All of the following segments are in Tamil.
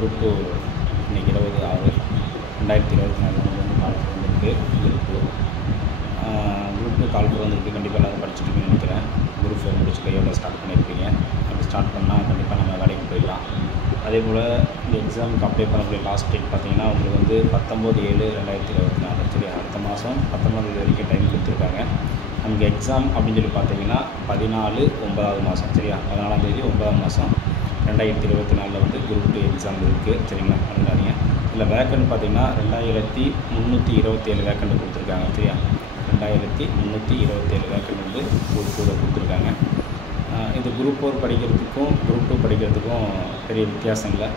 குரூப் 2 இன்றைக்கி 20/6/2024 வந்து கால்ஃபர் வந்திருக்கு. குரூப் 2 கால்ஃபர் வந்திருக்கு. கண்டிப்பாக எல்லோரும் படிச்சுட்டுருக்குன்னு நினைக்கிறேன். குரூப் 4 முடிச்சு கையோட ஸ்டார்ட் பண்ணியிருப்பீங்க. அப்படி ஸ்டார்ட் பண்ணால் கண்டிப்பாக நம்ம வேலைக்கு போயிடலாம். அதே போல் இந்த எக்ஸாமுக்கு அப்ளை பண்ணக்கூடிய லாஸ்ட் டேட் பார்த்திங்கன்னா உங்களுக்கு வந்து 19/7/2024 சரி, அடுத்த மாதம் 19 வரைக்கும் டைம் கொடுத்துருக்காங்க. நமக்கு எக்ஸாம் அப்படின்னு சொல்லி பார்த்தீங்கன்னா 14/9 மாதம் சரியா, 14ஆம் தேதி 9ஆம் மாதம் 2024 வந்து குரூப் 2 எக்ஸாம் இருக்குது. சரிங்களா, அதுக்காதீங்க. இதில் வேக்கண்ட் பார்த்திங்கன்னா 2327 வேக்கண்ட் கொடுத்துருக்காங்க. சரியா, 2327 வேக்கண்ட் வந்து குரூப் 2 கொடுத்துருக்காங்க. இது குரூப் 4 படிக்கிறதுக்கும் குரூப் 2 படிக்கிறதுக்கும் பெரிய வித்தியாசம் இல்லை.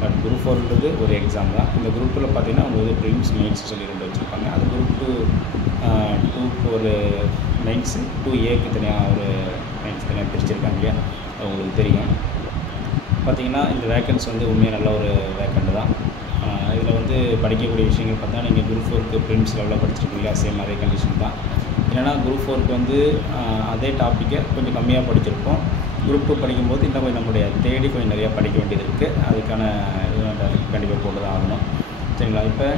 பட் குரூப் 4ன்றது ஒரு எக்ஸாம் தான். இந்த குரூப் 2ல் பார்த்திங்கன்னா உங்களுக்கு ப்ரிலிம்ஸ் மெயின்ஸ் சொல்லி 2 வச்சுருப்பாங்க. அது குரூப் 2க்கு ஒரு மெயின்ஸு, 2Aக்கு தனியாக ஒரு மெயின்ஸ் தனியாக பிரிச்சுருக்காங்க இல்லையா, அது உங்களுக்கு தெரியும். பார்த்திங்கன்னா இந்த வேக்கன்ஸ் வந்து உண்மையாக நல்ல ஒரு வேக்கண்ட் தான். இதில் வந்து படிக்கக்கூடிய விஷயங்கள் பார்த்தா நீங்கள் குரூப் 4க்கு ப்ரிலிம்ஸ் லெவலில் படிச்சிருக்கீங்க, சேம் அதே கண்டிஷன் தான். இல்லைனா குரூப் 4க்கு வந்து அதே டாப்பிக்கை கொஞ்சம் கம்மியாக படிச்சிருப்போம். குரூப் 2 படிக்கும்போது இன்னும் கொஞ்சம் நம்முடைய தேடி கொஞ்சம் நிறையா படிக்க வேண்டியது இருக்குது. அதுக்கான கண்டிப்பாக போட்டு தான் ஆகணும். சரிங்களா, இப்போ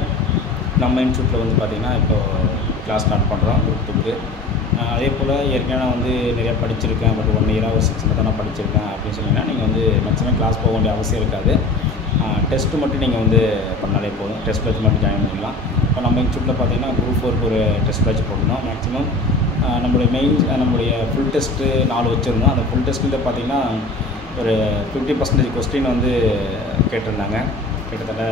நம்ம இன்ஸ்டியூட்டில் வந்து பார்த்திங்கன்னா இப்போது கிளாஸ் ஸ்டார்ட் பண்ணுறோம் குரூப் 2க்கு. அதே போல் ஏற்கனவே நான் வந்து நிறையா படிச்சிருக்கேன், பட் 1 இயராக ஒரு 6 மந்த்தாக தான் நான் படிச்சிருக்கேன் அப்படின்னு சொன்னீங்கன்னா நீங்கள் வந்து மேக்ஸிமம் கிளாஸ் போக வேண்டிய அவசியம் இருக்காது. டெஸ்ட்டு மட்டும் நீங்கள் வந்து பண்ணாலே போதும். டெஸ்ட் பேட்ச் மட்டும் ஜாயின் பண்ணிக்கலாம். இப்போ நம்ம இன்ஸ்டியூட்டில் பார்த்திங்கன்னா குரூப் 4க்கு ஒரு டெஸ்ட் பேட்ச் போடணும். மேக்ஸிமம் நம்மளுடைய நம்முடைய ஃபுல் டெஸ்ட்டு 4 வச்சுருந்தோம். அந்த ஃபுல் டெஸ்ட்டில் பார்த்திங்கன்னா ஒரு 50% கொஸ்டின் வந்து கேட்டிருந்தாங்க. கிட்டத்தட்ட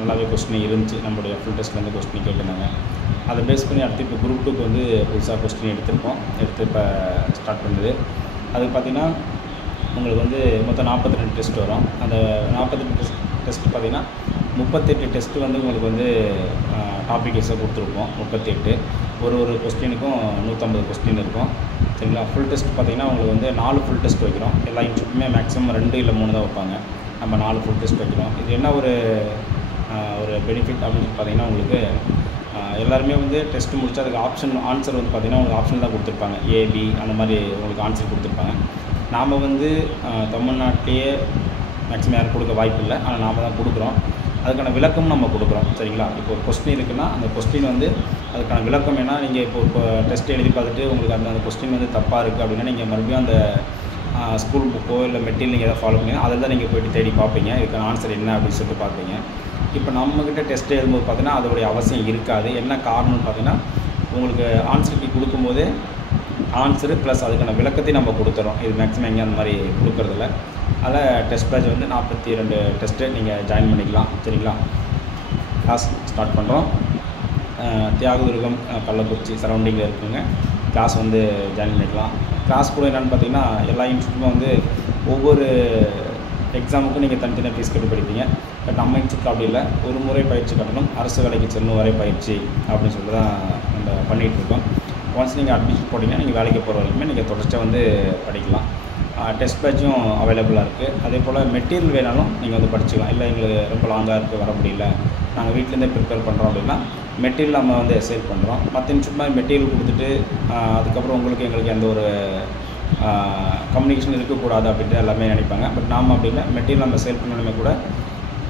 நல்லாவே கொஸ்டின் இருந்துச்சு. நம்மளுடைய ஃபுல் டெஸ்ட்லேருந்து கொஸ்டின் கேட்டிருந்தாங்க. அதை பேஸ் பண்ணி அடுத்து இப்போ குரூப் 2க்கு வந்து புதுசாக கொஸ்டின் எடுத்து இப்போ ஸ்டார்ட் பண்ணுது. அதுக்கு பார்த்திங்கன்னா உங்களுக்கு வந்து மொத்தம் 42 டெஸ்ட் வரும். அந்த 42 டெஸ்ட் பார்த்திங்கன்னா 38 டெஸ்ட்டு வந்து உங்களுக்கு வந்து டாபிக் வைஸாக கொடுத்துருப்போம். 38 ஒரு கொஸ்டினுக்கும் 150 கொஸ்டின் இருக்கும். சரிங்களா, ஃபுல் டெஸ்ட் பார்த்திங்கன்னா உங்களுக்கு வந்து 4 ஃபுல் டெஸ்ட் வைக்கிறோம். எல்லா இன்ஸ்டியூட்டுமே மேக்ஸிமம் 2 இல்லை 3 தான் வைப்பாங்க. நம்ம 4 ஃபுல் டெஸ்ட் வைக்கிறோம். இது என்ன ஒரு பெனிஃபிட் அப்படின்னு பார்த்திங்கன்னா உங்களுக்கு எல்லாருமே வந்து டெஸ்ட்டு முடிச்சு அதுக்கு ஆன்சர் வந்து பார்த்திங்கன்னா உங்களுக்கு ஆப்ஷன் தான் கொடுத்துருப்பாங்க. A, B அந்த மாதிரி உங்களுக்கு ஆன்சர் கொடுத்துருப்பாங்க. நாம் வந்து தமிழ்நாட்டிலேயே மேக்ஸிமம் யாரும் கொடுக்க வாய்ப்பு இல்லை, ஆனால் நாம் தான் கொடுக்குறோம். அதுக்கான விளக்கம் நம்ம கொடுக்குறோம். சரிங்களா, இப்போ ஒரு கொஸ்டின் இருக்குன்னா அந்த கொஸ்டின் வந்து அதுக்கான விளக்கம் ஏன்னா நீங்கள் இப்போ டெஸ்ட் எழுதி பார்த்துட்டு உங்களுக்கு அந்த கொஸ்டின் வந்து தப்பாக இருக்குது அப்படின்னா நீங்கள் மறுபடியும் அந்த ஸ்கூல் புக்கோ இல்லை மெட்டீரியல் நீங்கள் எதாவது ஃபாலோ பண்ணி அதில் தான் நீங்கள் போய்ட்டு தேடி பார்ப்பீங்க, இதுக்கான ஆன்சர் என்ன அப்படின்னு சொல்லிட்டு பார்ப்பீங்க. இப்போ நம்மக்கிட்ட டெஸ்ட் எழுதும்போது பார்த்தீங்கன்னா அதோடைய அவசியம் இருக்காது. என்ன காரணம்னு பார்த்தீங்கன்னா உங்களுக்கு ஆன்சர் கீ கொடுக்கும்போதே ஆன்சரு ப்ளஸ் அதுக்கான விளக்கத்தையும் நம்ம கொடுத்துறோம். இது மேக்ஸிமம் எங்கே அந்த மாதிரி கொடுக்குறதில்ல. அதில் டெஸ்ட் பேட்ச் வந்து 42 டெஸ்ட்டு நீங்கள் ஜாயின் பண்ணிக்கலாம். சரிங்களா, கிளாஸ் ஸ்டார்ட் பண்ணுறோம். தியாகதுர்கம், கள்ளக்குறிச்சி சரௌண்டிங்கில் இருக்குங்க. கிளாஸ் வந்து ஜாயின் பண்ணிக்கலாம். கிளாஸ் கூட என்னென்னு பார்த்தீங்கன்னா எல்லா இன்ஸ்டியூட்டும் வந்து ஒவ்வொரு எக்ஸாமுக்கும் நீங்கள் தனித்தனியாக ஃபீஸ் கட்டி படிப்பீங்க. பட் நம்ம இன்ஸ்டியூட்டில் அப்படி இல்லை. ஒரு முறை பயிற்சி கட்டணும், அரசு வேலைக்கு செல்லும் வரை பயிற்சி அப்படின்னு சொல்லி தான் நம்ம பண்ணிகிட்ருக்கோம். ஒன்ஸ் நீங்கள் அட்மிஷன் போட்டிங்கன்னா நீங்கள் வேலைக்கு போகிற வரைக்குமே நீங்கள் தொடர்ச்சியாக வந்து படிக்கலாம். டெஸ்ட் பேட்சும் அவைலபிளாக இருக்குது. அதே போல் மெட்டீரியல் வேணாலும் நீங்கள் வந்து படிச்சுக்கலாம். இல்லை எங்களுக்கு ரொம்ப லாங்காக இருக்குது, வர முடியல, நாங்கள் வீட்டிலேருந்தே ப்ரிப்பேர் பண்ணுறோம் அப்படின்னா மெட்டீரியல் நம்ம வந்து சேல் பண்ணுறோம். மற்ற இன்ஸ்டியூட் மாதிரி மெட்டீரியல் கொடுத்துட்டு அதுக்கப்புறம் எங்களுக்கு எந்த ஒரு கம்யூனிகேஷன் இருக்கக்கூடாது அப்படின்ட்டு எல்லாமே நினைப்பாங்க. பட் நாம் அப்படி இல்லை, மெட்டீரியல் நம்ம சேல் பண்ணணுமே கூட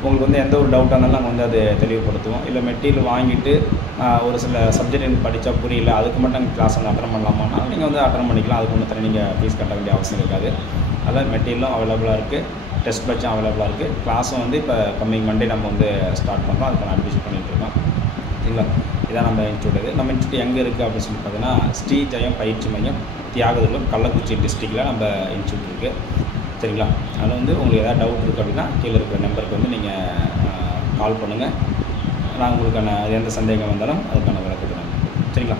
உங்களுக்கு வந்து எந்த ஒரு டவுட்டாக இருந்தாலும் நாங்கள் வந்து அதை தெளிவுபடுத்துவோம். இல்லை மெட்டீரியல் வாங்கிட்டு ஒரு சில சப்ஜெக்ட் எனக்கு படித்தா புரியல, அதுக்கு மட்டும் நாங்கள் கிளாஸ் வந்து அட்டன் பண்ணலாமான்னா நீங்கள் வந்து அட்டன் பண்ணிக்கலாம். அதுக்கு ஒன்றும் தனி நீங்கள் ஃபீஸ் கட்ட வேண்டிய அவசியம் இருக்காது. அதில் மெட்டீரியலும் அவைலபிளாக இருக்குது, டெஸ்ட் பேட்சும் அவைலபிளாக இருக்குது. கிளாஸும் வந்து இப்போ கம்மிங் மண்டே நம்ம வந்து ஸ்டார்ட் பண்ணுறோம். அதுக்கான அட்மிஷன் பண்ணிகிட்ருக்கோம். சரிங்களா, இதான் நம்ம இன்ஸ்டியூட். நம்ம இன்ஸ்டியூட் எங்கே இருக்குது அப்படின்னு சொல்லி பார்த்தீங்கன்னா ஸ்ரீ ஜெயம் பயிற்சி மையம், தியாகதுர்கம், கள்ளக்குறிச்சி டிஸ்ட்ரிக்டில் நம்ம இன்ஸ்டியூட் இருக்குது. சரிங்களா, அதில் வந்து உங்களுக்கு எதாவது டவுட் இருக்குது அப்படின்னா கீழே இருக்கிற நம்பருக்கு வந்து நீங்கள் கால் பண்ணுங்கள். நான் உங்களுக்கான எந்த சந்தேகம் வந்தாலும் அதுக்கான விளக்கத்தை நான். சரிங்களா.